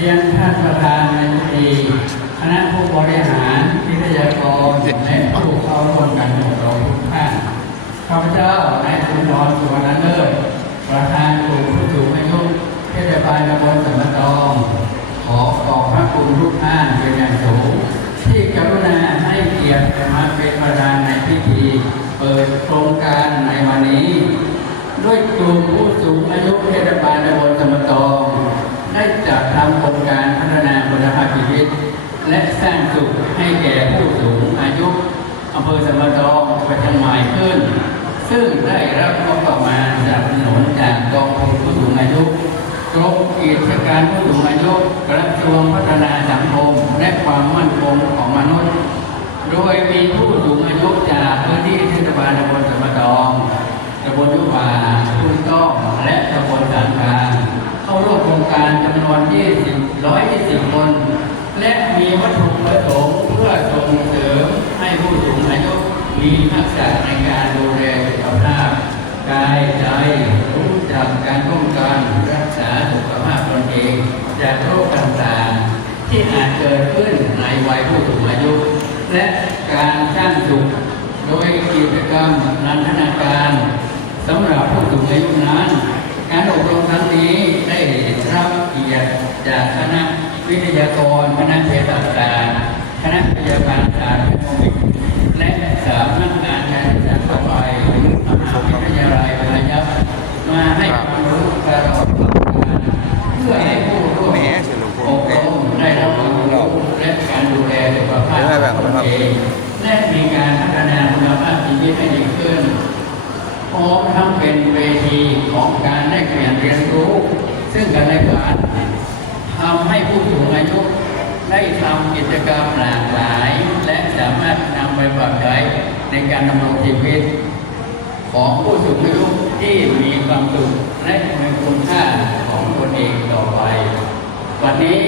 เรียนท่านประธานในพิธีคณะผู้บริหารวิทยากรและผู้เข้าร่วมการอบรมทุกท่านข้าพเจ้านายสุนทรสุวรรณเลิศประธานกลุ่มผู้สูงอายุเทศบาลตำบลสัมมตองขอขอบพระคุณทุกท่านเป็นอย่างสูงที่กรุณาให้เกียรติมาเป็นประธานในพิธี เปิดโครงการในวันนี้ ด้วยกลุ่ม และสร้างสุขให้แก่ผู้สูงอายุอำเภอสมตองจังหวัดเชียงหม่ขึ้น ซึ่งได้รับงบประมาณสนับสนุนจากกองทุนผู้สูงอายุกรมกิจการผู้สูงอายุกระทรวงพัฒนาสังคมและความมั่นคงของมนุษย์ โดยมีผู้สูงอายุจากพื้นที่เทศบาลตำบลสมตองตำบลยุบาทุ่งต้องและตำบลสามกลางเข้าร่วมโครงการจำนวน 20 120 คน และมีวัตถุประสงค์เพื่อส่งเสริมให้ผู้สูงอายุมีทักษะในการดูแลสุขภาพกายใจรู้จักการป้องกันรักษาสุขภาพตนเองจากโรคต่างๆ ที่อาจเกิดขึ้นในวัยผู้สูงอายุ และการสร้างสุขโดยกิจกรรมนันทนาการสำหรับผู้สูงอายุนั้น การอบรมครั้งนี้ได้รับเกียรติจากคณะวิทยากรคณะเภสัชศาสตร์คณะพยาบาลศาสตร์และสำนักงานการศึกษาทั่วไปมหาวิทยาลัยพายัพมาให้ความรู้ตลอดการเพื่อให้ผู้ร่วมอบรมได้รับความรู้และการดูแลสุขภาพตนเองและมีการพัฒนาคุณภาพชีวิตให้ดีขึ้น พร้อมทั้งเป็นเวทีของการได้เปลี่ยนเรียนรู้ ซึ่งกันและกันทำให้ผู้สูงอายุได้ทำกิจกรรมหลากหลาย และสามารถนำไปปรับใช้ในการดำรงชีวิต ของผู้สูงอายุที่มีความสุขและมีคุณค่าของตนเองต่อไป วันนี้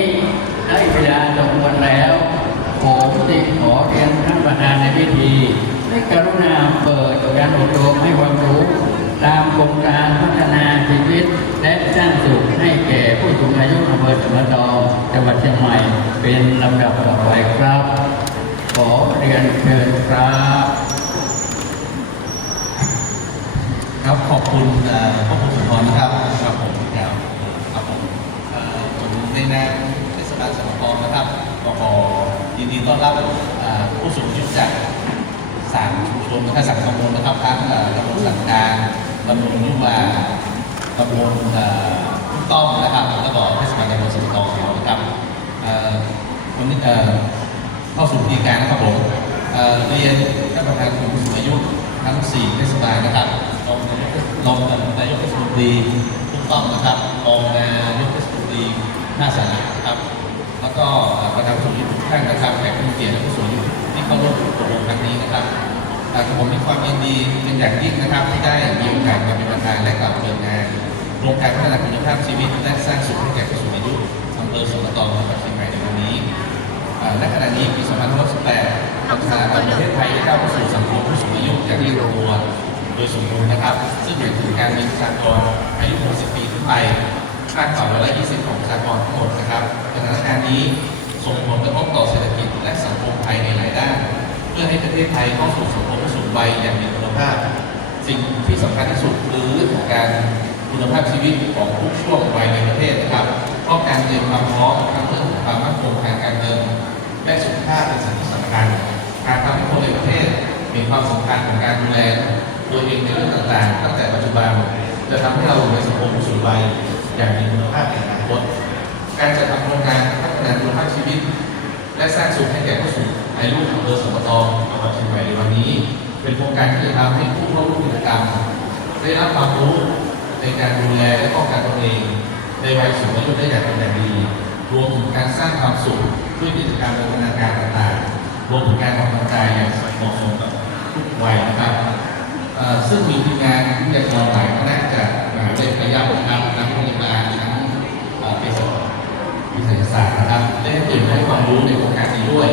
ได้เวลาสมควรแล้ว ผมจึงขอเรียนท่านประธานในพิธีได้กรุณาเปิดการอบรมให้ความรู้ ตามโครงการพัฒนาชีวิต และสร้างสุขให้แก่ผู้สูงอายุอำเภอสมดองจังหวัดเชียงใหม่เป็นลำดับต่อไปครับ ขอเรียนเชิญครับครับขอบคุณพ่อครูสุนทรนะครับครับผมครับครับผมผมในนามเทศบาลสมพองนะครับก็ขอยินดีต้อนรับผู้สูงอายุจากสามชุมชนนะครับสามตำบลนะครับทั้งตำบลสันกาง ตำบลยุบาตำบลเอ่อทุ่งต้องนะครับแล้วก็เทศบาลตำบลสัมพองของเรนะครับวันนี้เอ่อเข้าสู่พิธีการนะครับผมเรียนท่านประธานกลุ่มผู้สูงอายุทั้งสี่เทศบาลนะครับรองนายกรองนายกเทศมนตรีถูกต้องนะครับรอง ผมมีความยินดีเป็นอย่างยิ่งนะครับที่ได้มีโอกาสมาเป็นประธานและกล่าวเปิดงานโครงการพัฒนาคุณภาพชีวิต และสร้างสุขให้แก่ผู้สูงอายุอำเภอสมตองจังหวัดเชียงใหม่ในวันนี้อ่าณขณะนี้ปี2518ประชาประเทศไทยได้ก้าวเข้าสู่สังคมผู้สูงอายุอย่างที่ตัวโดยสมบูรณ์นะครับ ซึ่งหมายถึงการมีประชากรอายุ 60 ปีขึ้นไปคาดต่อร้อยละ20 ของประชากรทั้งหมดนะครับสถานการณ์นี้ส่งผลกระทบต่อเศรษฐกิจและสังคมไทยในหลายด้าน เพื่อให้ประเทศไทยเข้าสู่สังคม วัยอย่างมีคุณภาพ สิ่งที่สำคัญที่สุดคือเรื่องของการคุณภาพชีวิตของทุกช่วงวัยในประเทศนะครับเพราะการเตรียมความพร้อมทั้งเรื่องของความมั่นคงทางการเงินและสุขภาพเป็นสิ่งที่สำคัญการทำให้คนในประเทศมีความสำคัญของการดูแลตัวเองในเรื่องต่างๆ ตั้งแต่ปัจจุบันจะทำให้เราอยู่ในสังคมผู้สูงวัยอย่างมีคุณภาพในอนาค ได้รับความรู้ในการดูแลและป้องกันตนเอง ในวัยสูงอายุได้อย่างเป็นอย่างดี รวมถึงการสร้างความสุขด้วยกิจกรรมและพัฒนาการต่างๆ รวมถึงการออกกำลังกายอย่างเหมาะสมกับทุกวัยนะครับซึ่งมีทีมงานที่จะรอหลายคณะจากมหาวิทยาลัยะเยานะครับนักพยาบาลทั้งเอ่อเภสัชวิทยาศาสตร์นะครับได้เกิดให้ความรู้ในโครงการนี้ด้วย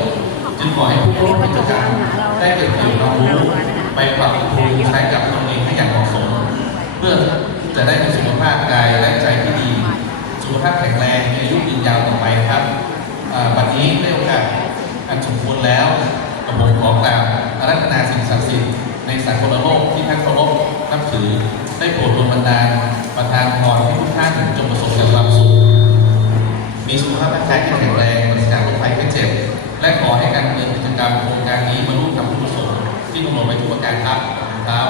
จึงขอให้ผู้ร่วมกิจกรรมได้เก็บเกี่ยวความรู้ไปปรับปรุงใช้กับตนเอง อย่างเหมาะสม เพื่อจะได้มีสุขภาพกายและใจที่ดี สุขภาพแข็งแรงมีอายุยืนยาวต่อไปครับอ่าวันนี้ได้โอกาสอันสมควรแล้วกระผมขอกราบอารัธนาสิ่งศักดิ์สิทธิ์ในสากลโลกที่ท่านเคารพนับถือได้โปรดดลบันดาลประทานพรให้ทุกท่านจงประสบแต่ความสุขมีสุขภาพร่างกายที่แข็งแรงปราศจากโรคภัยไข้เจ็บ และขอให้การดำเนินกิจกรรมโครงการนี้บรรลุธรรมทุประสงค์ที่กำหนดไว้ทุกประการครับครับ